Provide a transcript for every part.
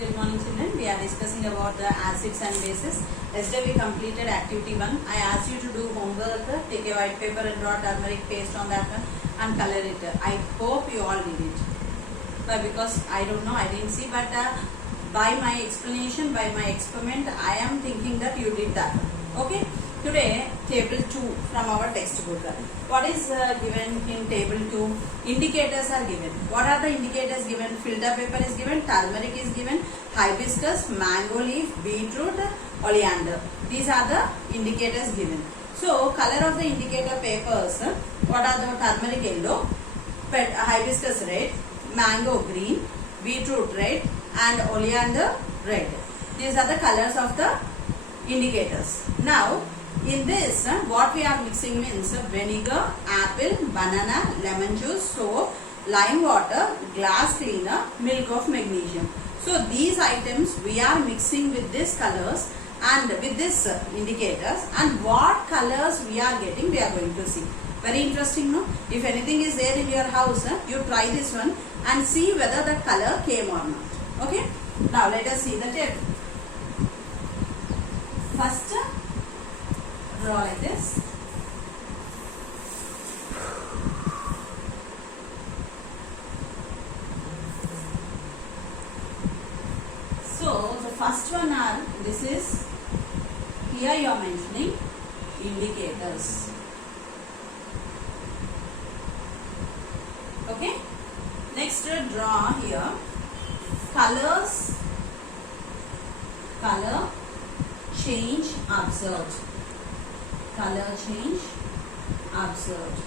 Good morning children. We are discussing about the acids and bases. Yesterday we completed activity 1. I asked you to do homework, take a white paper and draw turmeric paste on that one and color it. I hope you all did it. But because I don't know, I didn't see, but by my explanation, by my experiment, I am thinking that you did that. Okay. Today, table 2 from our textbook. What is given in table 2? Indicators are given. What are the indicators given? Filter paper is given, turmeric is given, hibiscus, mango leaf, beetroot, oleander. These are the indicators given. So, color of the indicator papers, what are the? Turmeric yellow, hibiscus red, mango green, beetroot red and oleander red. These are the colors of the indicators. Now, in this, what we are mixing means vinegar, apple, banana, lemon juice, soap, lime water, glass cleaner, milk of magnesium. So these items we are mixing with these colors and with this indicators, and what colors we are getting, we are going to see. Very interesting, no? If anything is there in your house, you try this one and see whether the color came or not. Okay? Now let us see the table. First, draw like this. So the first one are, this is, here you are mentioning indicators. Okay. Next, draw here colors, color change observed. Color change observed.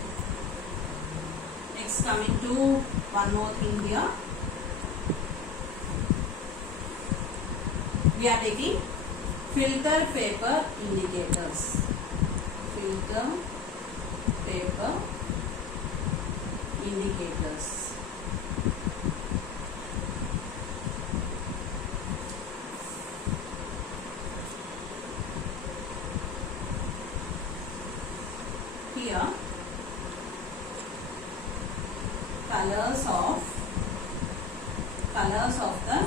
Next, coming to one more thing here. We are taking filter paper indicators. Filter paper indicators. Here, colors of the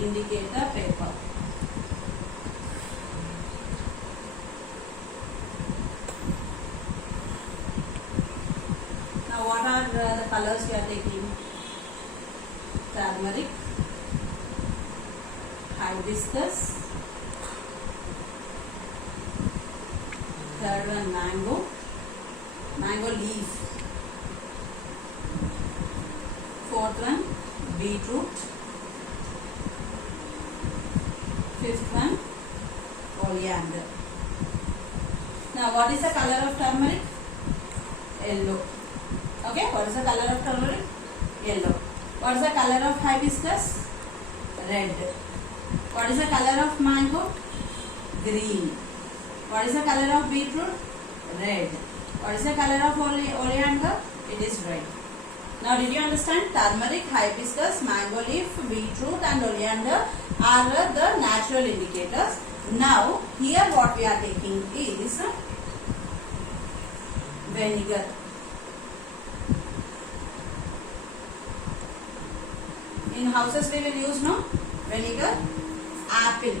indicator paper. Now what are the colors we are taking? Turmeric, hibiscus, third one mango leaf, fourth one beetroot, fifth one oleander. Now what is the color of turmeric? Yellow. Okay, what is the color of turmeric? Yellow. What is the color of hibiscus? Red. What is the color of mango? Green. What is the color of beetroot? Red. What is the color of oleander? It is red. Now did you understand? Turmeric, hibiscus, mango leaf, beetroot and oleander are the natural indicators. Now here what we are taking is vinegar. In houses we will use no vinegar, apple.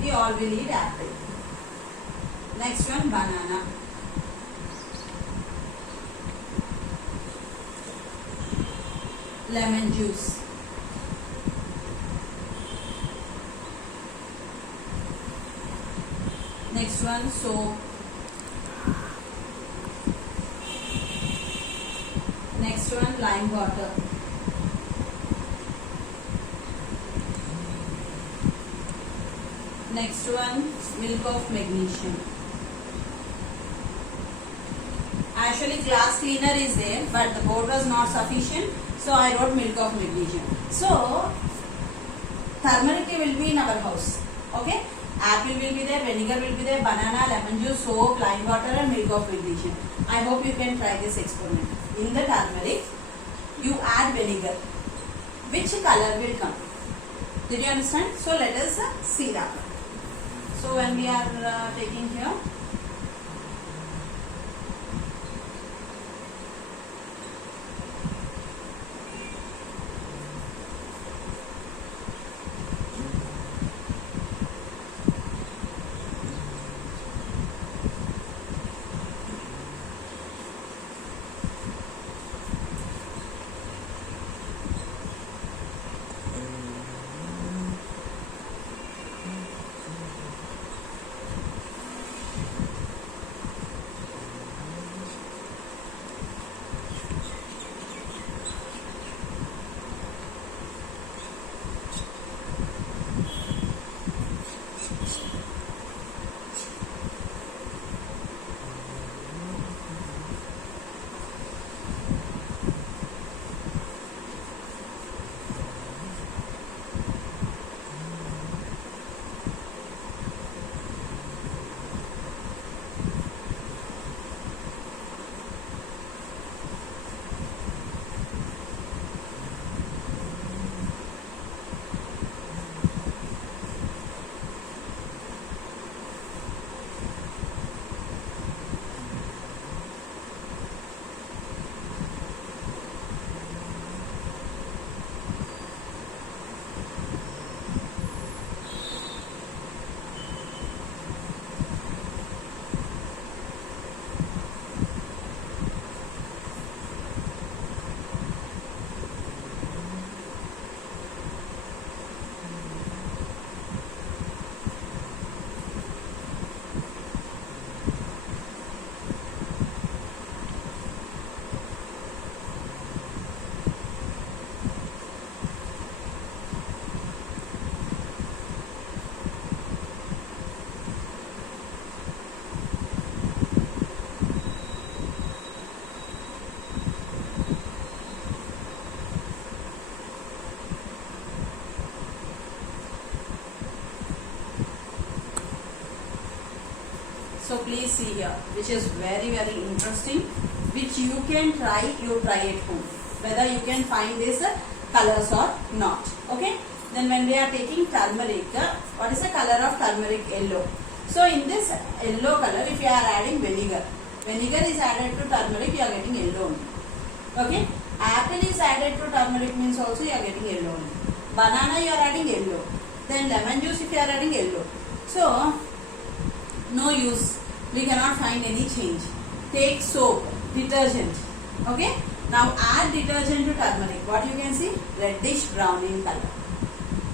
We all will eat apple. Next one, banana. Lemon juice. Next one, soap. Next one, lime water. Next one, milk of magnesium. Actually glass cleaner is there, but the board was not sufficient, so I wrote milk of magnesium. So turmeric will be in our house. Okay, apple will be there, vinegar will be there, banana, lemon juice, soap, lime water and milk of magnesium. I hope you can try this experiment. In the turmeric, you add vinegar. Which color will come? Did you understand? So let us see that. So when we are taking here, So please see here, which is very interesting, which you can try, you try at home, whether you can find these colors or not. Okay. Then when we are taking turmeric, what is the color of turmeric? Yellow. So in this yellow color, if you are adding vinegar is added to turmeric, you are getting yellow only. Okay. Apple is added to turmeric means also you are getting yellow only. Banana you are adding yellow. Then lemon juice if you are adding yellow. So no use. We cannot find any change. Take soap, detergent. Okay. Now add detergent to turmeric. What you can see? Reddish brown in color.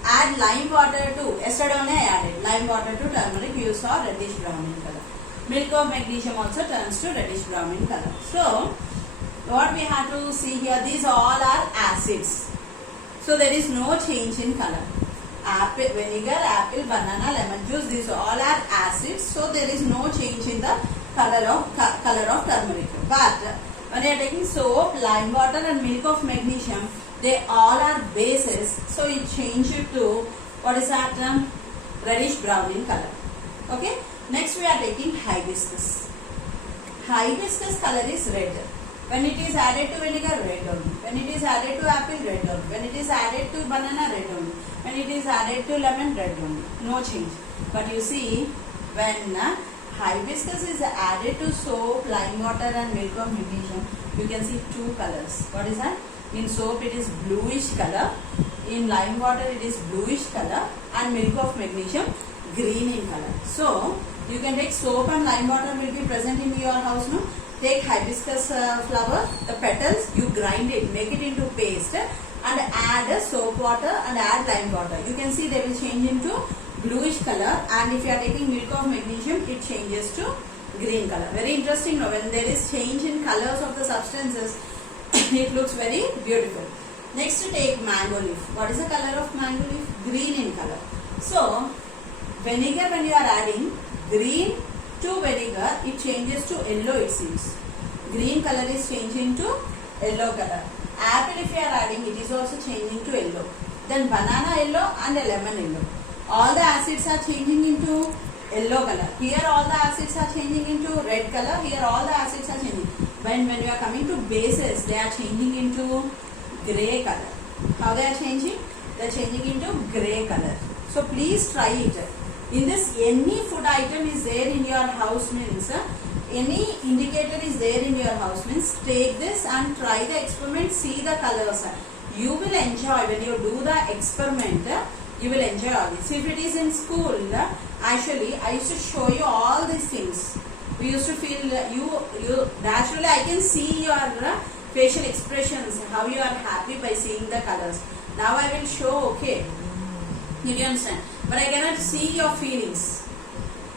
Add lime water to, yesterday only I added lime water to turmeric, you saw reddish brown in color. Milk of magnesium also turns to reddish brown in color. So what we have to see here, these all are acids. So there is no change in color. Apple, vinegar, apple, banana, lemon juice, these all are acids. So there is no change in the color of turmeric. But when you are taking soap, lime water and milk of magnesium, they all are bases. So you change it to, what is that? Reddish brown in color. Okay. Next we are taking hibiscus. Hibiscus color is red. When it is added to vinegar, red only. When it is added to apple, red only. When it is added to banana, red only. When it is added to lemon, red only. No change. But you see, when hibiscus is added to soap, lime water and milk of magnesium, you can see two colors. What is that? In soap it is bluish color. In lime water it is bluish color. And milk of magnesium green in color. So you can take soap and lime water will be present in your house. No? Take hibiscus flower, the petals, you grind it, make it into paste and add soap water and add lime water. You can see they will change into bluish color, and if you are taking milk of magnesium, it changes to green color. Very interesting. No? When there is change in colors of the substances, it looks very beautiful. Next take mango leaf. What is the color of mango leaf? Green in color. So vinegar, when you are adding green to vinegar, it changes to yellow, it seems. Green color is changing to yellow color. Apple, if you are adding, it is also changing to yellow. Then banana yellow and a lemon yellow. All the acids are changing into yellow color. Here all the acids are changing into red color. Here all the acids are changing. When you are coming to bases, they are changing into grey color. How they are changing? They are changing into grey color. So please try it. In this, any food item is there in your house means, any indicator is there in your house means, take this and try the experiment, see the colors. You will enjoy when you do the experiment. You will enjoy all this. If it is in school, actually I used to show you all these things. We used to feel you naturally I can see your facial expressions, how you are happy by seeing the colors. Now I will show, okay. Did you understand? But I cannot see your feelings.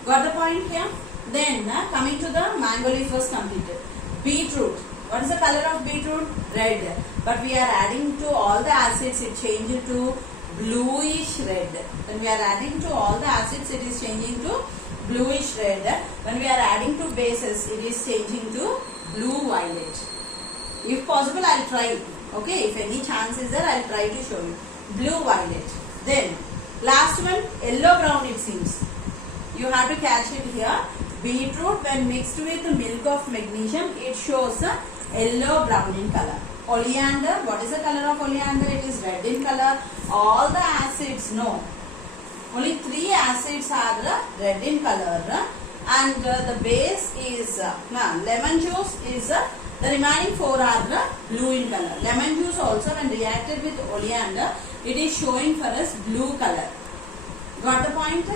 Got the point here? Then coming to the mango leaf was completed. Beetroot. What is the color of beetroot? Red. But we are adding to all the acids, it changes to bluish red. When we are adding to all the acids, it is changing to bluish red. When we are adding to bases, it is changing to blue violet. If possible, I will try. Okay, if any chance is there, I will try to show you. Blue violet. Then last one, yellow brown it seems. You have to catch it here. Beetroot when mixed with milk of magnesium, it shows a yellow brown in color. Oleander, what is the color of oleander? It is red in color. All the acids, no. Only 3 acids are red in color, and the base is lemon juice is the remaining 4 are blue in color. Lemon juice also when reacted with oleander, it is showing for us blue color. Got the point?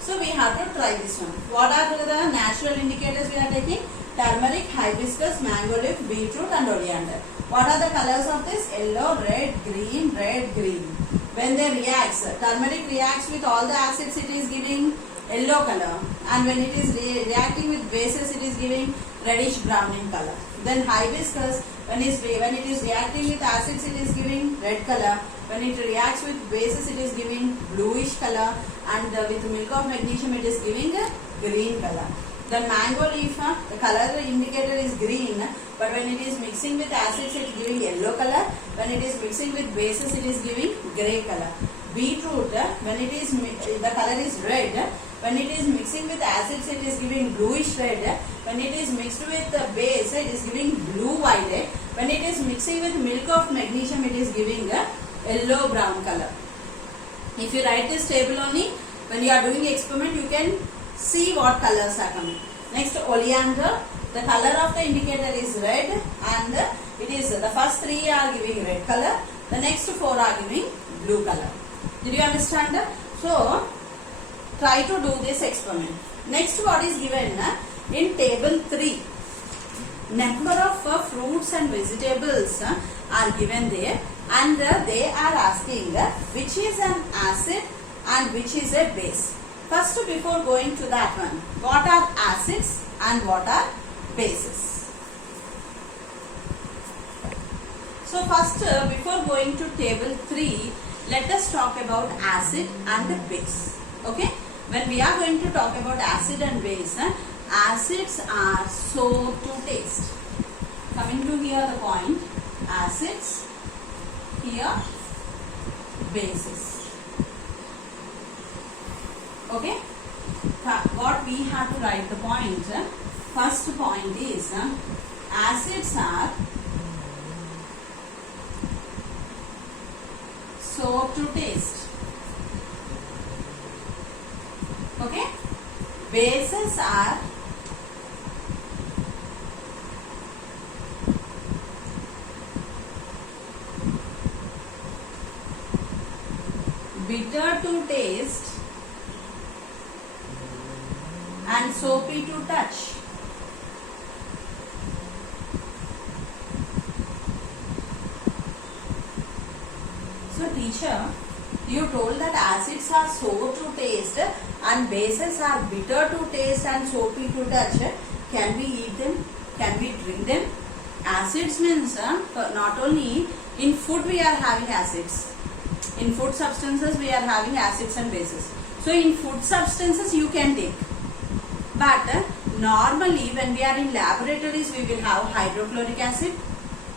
So we have to try this one. What are the natural indicators we are taking? Turmeric, hibiscus, mango leaf, beetroot and oleander. What are the colors of this? Yellow, red, green, red, green. When they react, turmeric reacts with all the acids, it is giving yellow color, and when it is reacting with bases, it is giving reddish brown in color. Then hibiscus, when it is reacting with acids, it is giving red color. When it reacts with bases, it is giving bluish color, and with milk of magnesium, it is giving a green color. The mango leaf, the color indicator is green, but when it is mixing with acids, it is giving yellow color. When it is mixing with bases, it is giving grey color. beetroot, when it is the color is red, when it is mixing with acids it is giving bluish red, when it is mixed with base it is giving blue violet, when it is mixing with milk of magnesium it is giving a yellow brown color. If you write this table only, when you are doing experiment you can see what colors are coming. Next, oleander, the color of the indicator is red, and it is the first 3 are giving red color, the next 4 are giving blue color. Did you understand? So try to do this experiment. Next, what is given in table 3, number of fruits and vegetables are given there, and they are asking which is an acid and which is a base. First, before going to that one, what are acids and what are bases? So first, before going to table 3, let us talk about acid and base. Okay? When we are going to talk about acid and base, acids are sour to taste. Coming to here the point, acids, here bases. Okay? What we have to write the point, first point is acids are sour to taste. Okay? Bases are bitter to taste and soapy to touch. So teacher, you told that acids are sour to taste and bases are bitter to taste and soapy to touch. Can we eat them? Can we drink them? Acids means not only in food we are having acids. In food substances we are having acids and bases. So in food substances you can take. But normally when we are in laboratories we will have hydrochloric acid,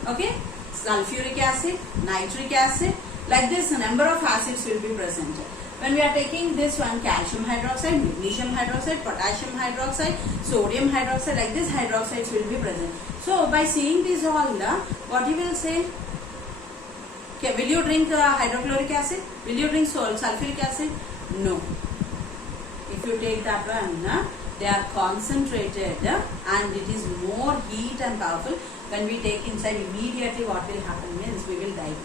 okay, sulfuric acid, nitric acid, like this number of acids will be present. When we are taking this one, calcium hydroxide, magnesium hydroxide, potassium hydroxide, sodium hydroxide, like this hydroxides will be present. So by seeing these all, what you will say? Okay, will you drink hydrochloric acid? Will you drink sulfuric acid? No. If you take that one, they are concentrated and it is more heat and powerful. When we take inside, immediately what will happen means we will die.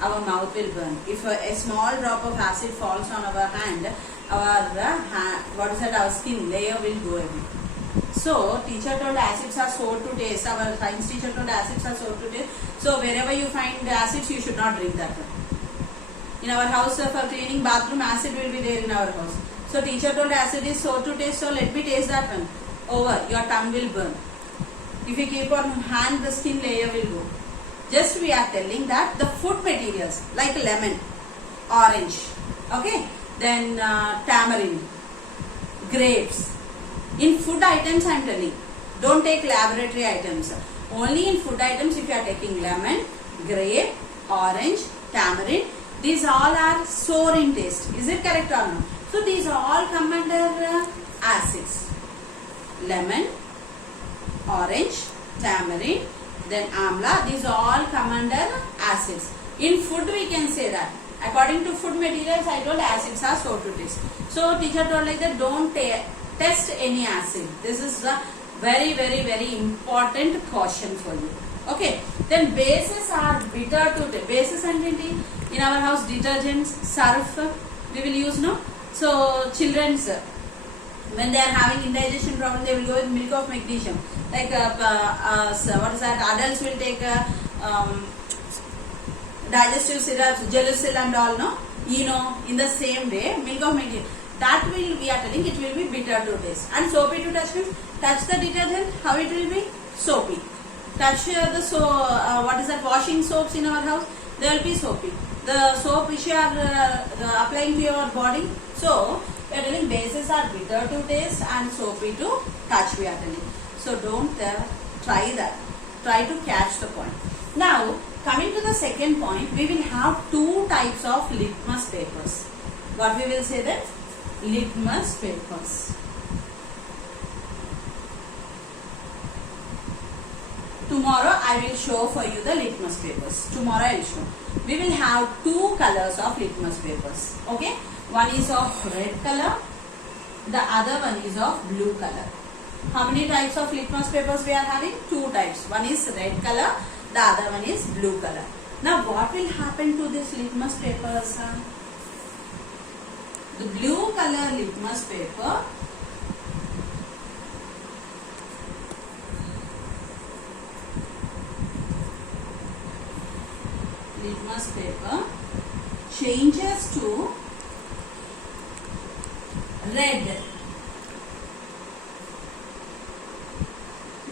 Our mouth will burn. If a small drop of acid falls on our hand, our skin layer will go away. So teacher told acids are sour to taste. Our science teacher told acids are sour to taste. So wherever you find acids, you should not drink that one. In our house for cleaning bathroom, acid will be there in our house. So teacher told acid is sour to taste, so let me taste that one. Over, your tongue will burn. If you keep on hand, the skin layer will go. Just we are telling that the food materials like lemon, orange, okay, then tamarind, grapes. In food items I am telling, don't take laboratory items. Only in food items if you are taking lemon, grape, orange, tamarind, these all are sour in taste. Is it correct or not? So these all come under acids. Lemon, orange, tamarind, then amla, these all come under acids. In food we can say that. According to food materials, I told acids are sour to taste. So teacher told like that, don't test any acid. This is a very, very, very important caution for you. Okay. Then bases are bitter to taste. Bases and in our house, detergents, surf, we will use, no? So children's, when they are having indigestion problem, they will go with milk of magnesium. Like what is that? Adults will take digestive syrups, Gelusil and all, no? In the same way, milk of magnesium. That will, we are telling, it will be bitter to taste. And soapy to touch means, touch the detergent, how it will be? Soapy. Touch what is that? Washing soaps in our house, they will be soapy. The soap which you are applying to your body. So we are telling bases are bitter to taste and soapy to touch, we are telling. So don't try that. Try to catch the point. Now coming to the second point, we will have two types of litmus papers. What we will say that? Litmus papers. Tomorrow I will show for you the litmus papers. Tomorrow I will show. We will have two colors of litmus papers. Okay? One is of red color. The other one is of blue color. How many types of litmus papers we are having? Two types. One is red color. The other one is blue color. Now what will happen to this litmus papers? The blue color litmus paper changes to red.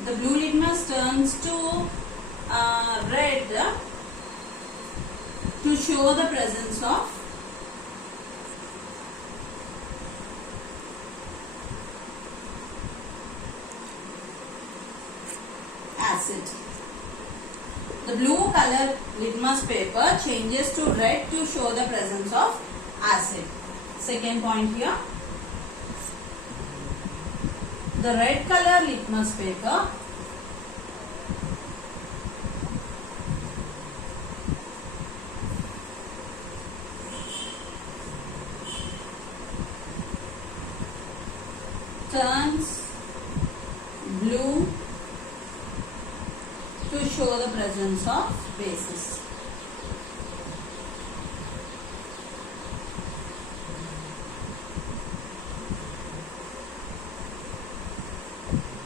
The blue litmus turns to red to show the presence of acid. The blue color litmus paper changes to red to show the presence of acid. Second point here. The red color litmus paper turns blue to show the presence of bases.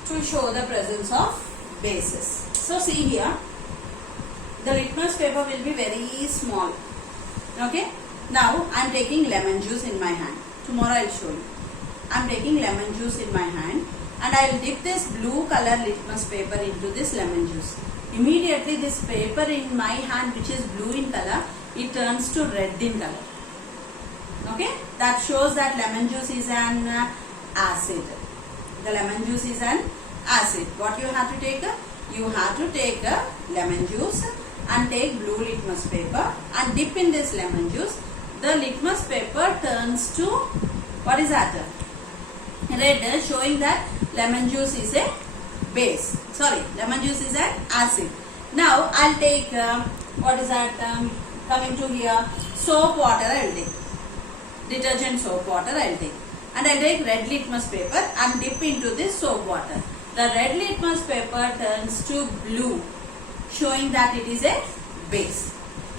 To show the presence of bases. So see here, the litmus paper will be very small. Okay. Now I am taking lemon juice in my hand. Tomorrow I will show you. I am taking lemon juice in my hand and I will dip this blue color litmus paper into this lemon juice. Immediately this paper in my hand, which is blue in color, it turns to red in color. Okay. That shows that lemon juice is an acid. The lemon juice is an acid. What you have to take? You have to take lemon juice and take blue litmus paper and dip in this lemon juice. The litmus paper turns to, what is that? Red, showing that lemon juice is a base. Sorry, lemon juice is an acid. Now I'll take, what is that? Coming to here, soap water I'll take. Detergent soap water I'll take. And I'll take red litmus paper and dip into this soap water. The red litmus paper turns to blue, showing that it is a base.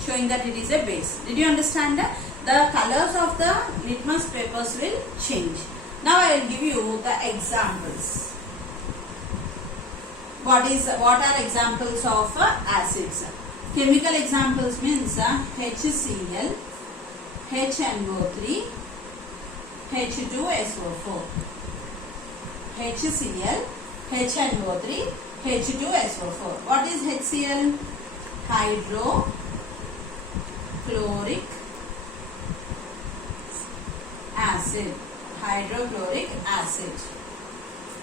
Showing that it is a base. Did you understand that? The colors of the litmus papers will change. Now I will give you the examples. What are examples of acids? Chemical examples means HCl, HNO3, H2SO4. HCl, HNO3, H2SO4. What is HCl? Hydrochloric acid. Hydrochloric acid.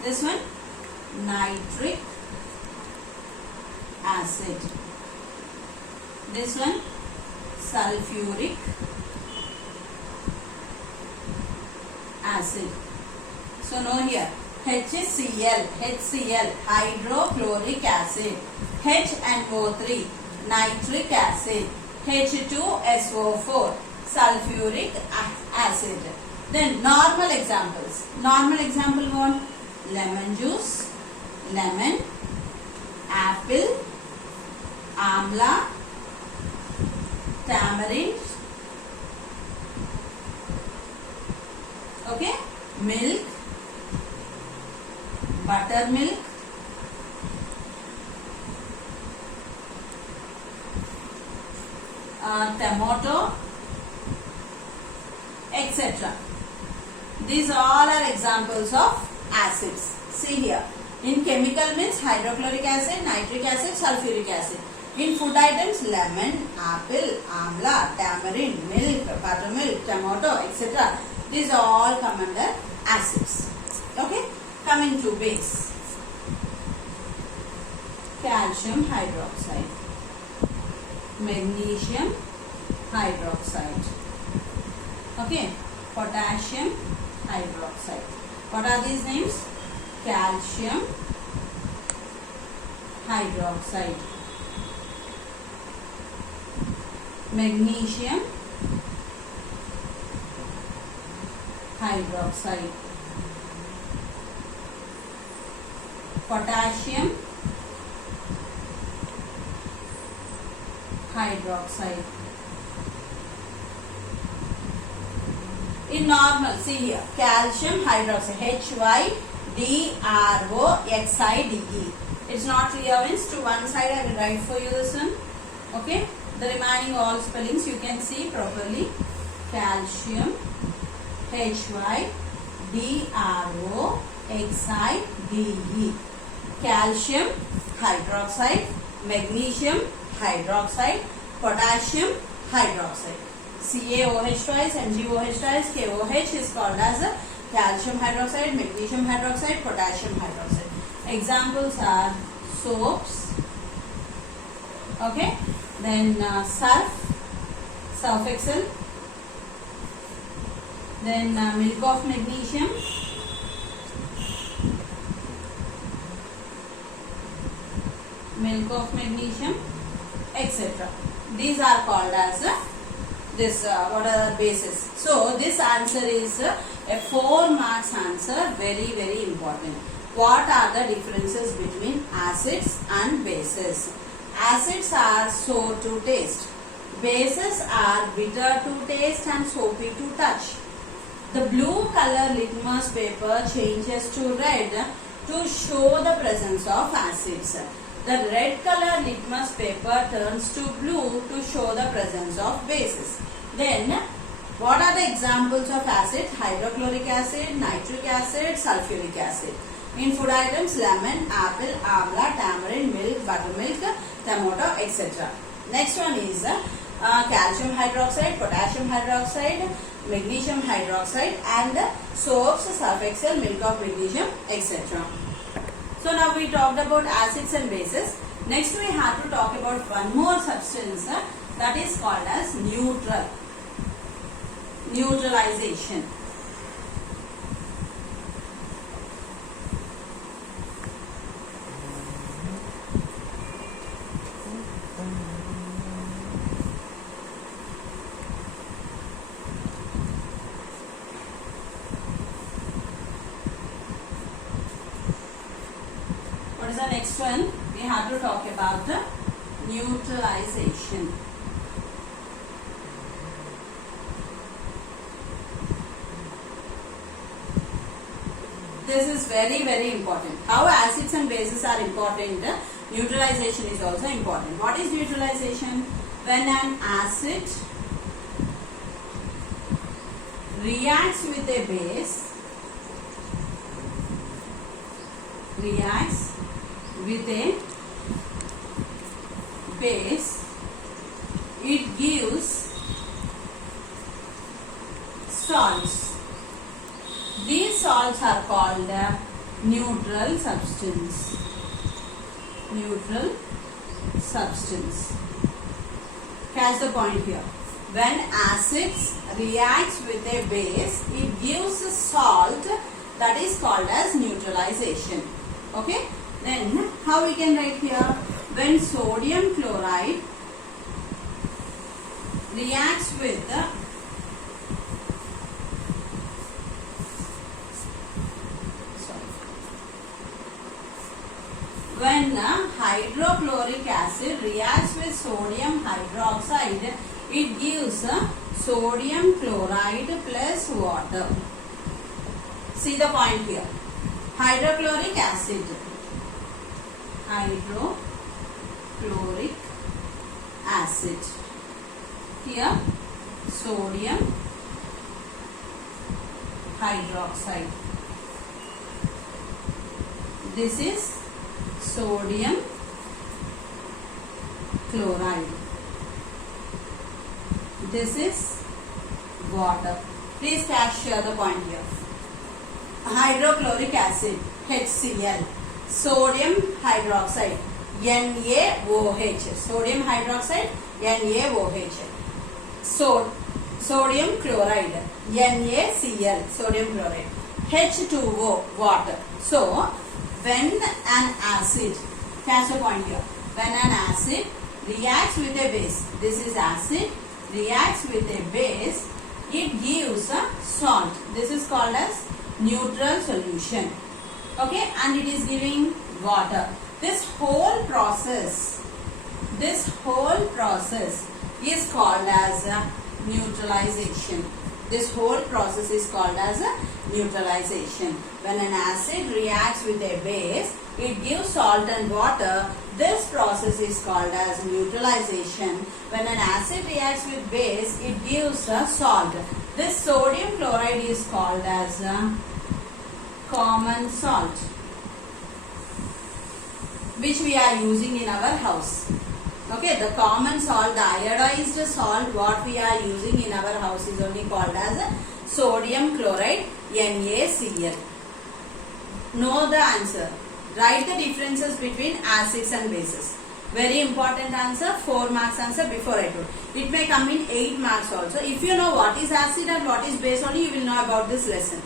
This one, nitric acid. This one, sulfuric acid. So know here, HCl, hydrochloric acid, HNO3, nitric acid, H2SO4, sulfuric acid. Then normal examples. Normal example one, lemon juice, lemon, apple, amla, tamarind, okay, milk, buttermilk, tomato, etc. These all are examples of acids. See here. In chemical means hydrochloric acid, nitric acid, sulfuric acid. In food items, lemon, apple, amla, tamarind, milk, buttermilk, tomato, etc. These all come under acids. Okay. Coming to base. Calcium hydroxide. magnesium hydroxide. Okay, potassium hydroxide. What are these names? Calcium hydroxide, magnesium hydroxide, potassium hydroxide. In normal, see here, calcium hydroxide, HYDROXIDE. It's not clear means to one side I will write for you this one. Okay, the remaining all spellings you can see properly. Calcium HYDROXIDE, calcium hydroxide, magnesium hydroxide, potassium hydroxide. CaOH twice, MgOH twice, KOH is called as a calcium hydroxide, magnesium hydroxide, potassium hydroxide. Examples are soaps, okay, then surf excel, then milk of magnesium, etc. These are called as what are the bases. So this answer is a 4 marks answer, very very important. What are the differences between acids and bases? Acids are sour to taste. Bases are bitter to taste and soapy to touch. The blue color litmus paper changes to red to show the presence of acids. The red color litmus paper turns to blue to show the presence of bases. Then, what are the examples of acid? Hydrochloric acid, nitric acid, sulfuric acid. In food items, lemon, apple, amla, tamarind, milk, buttermilk, tomato, etc. Next one is calcium hydroxide, potassium hydroxide, magnesium hydroxide, and soaps, surf excel, milk of magnesium, etc. So now we talked about acids and bases. Next we have to talk about one more substance that is called as neutralization. What is the next one? We have to talk about the neutralization. This is very very important. How acids and bases are important, neutralization is also important. What is neutralization? When an acid reacts with a base, it gives salts. These salts are called neutral substance. Catch the point here. When acids reacts with a base, it gives a salt, that is called as neutralization. Okay. Then how we can write here? When sodium chloride reacts with when hydrochloric acid reacts with sodium hydroxide, it gives sodium chloride plus water. See the point here. Hydrochloric acid. Here sodium hydroxide. This is sodium chloride. This is water. Please catch the point here. Hydrochloric acid, HCl. Sodium hydroxide, NaOH. Sodium hydroxide, NaOH. Sodium chloride, NaCl, sodium chloride. H2O, water. So, when an acid, catch the point here, when an acid reacts with a base, this is acid, reacts with a base, it gives a salt. This is called as neutral solution. Okay, and it is giving water. This whole process is called as neutralization. This whole process is called as a neutralization. When an acid reacts with a base, it gives salt and water. This process is called as neutralization. When an acid reacts with base, it gives a salt. This sodium chloride is called as a common salt, which we are using in our house. Okay, the common salt, the iodized salt, what we are using in our house is only called as sodium chloride, NaCl. Know the answer. Write the differences between acids and bases. Very important answer, 4 marks answer before I told. It may come in 8 marks also. If you know what is acid and what is base only, you will know about this lesson.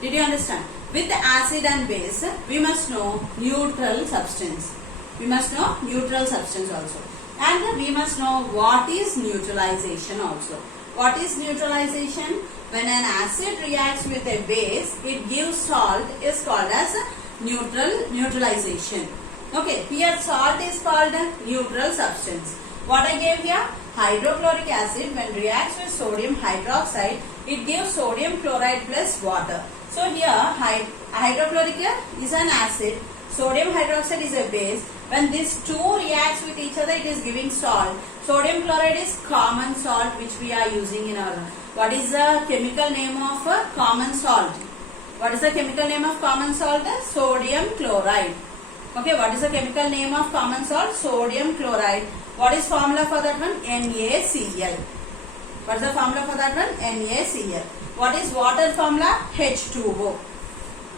Did you understand? With the acid and base, we must know neutral substance. We must know neutral substance also. And we must know what is neutralization also. What is neutralization? When an acid reacts with a base, it gives salt, is called as neutralization. Okay, here salt is called a neutral substance. What I gave here? Hydrochloric acid, when reacts with sodium hydroxide, it gives sodium chloride plus water. So here hydrochloric is an acid, sodium hydroxide is a base. When these two reacts with each other, it is giving salt. Sodium chloride is common salt which we are using in our. What is the chemical name of common salt? What is the chemical name of common salt? Sodium chloride. Okay, what is the chemical name of common salt? Sodium chloride. What is formula for that one? NaCl. What is the formula for that one? NaCl. What is water formula? H2O.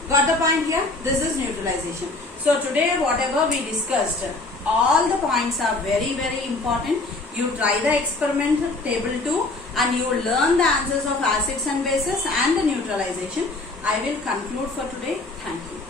Got the point here? This is neutralization. So today whatever we discussed, all the points are very important. You try the experiment table 2 and you learn the answers of acids and bases and the neutralization. I will conclude for today. Thank you.